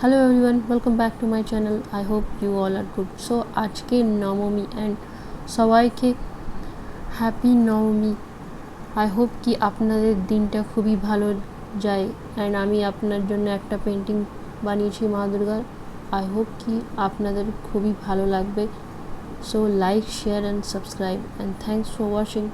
Hello everyone, welcome back to my channel. I hope you all are good. So আজকে নবমী অ্যান্ড সবাইকে হ্যাপি নবমী। I hope কি আপনাদের দিনটা খুবই ভালো যায়। অ্যান্ড আমি আপনার জন্য একটা পেন্টিং বানিয়েছি মা দুর্গার। আই হোপ কি আপনাদের খুবই ভালো লাগবে। So like, share and subscribe and thanks for watching.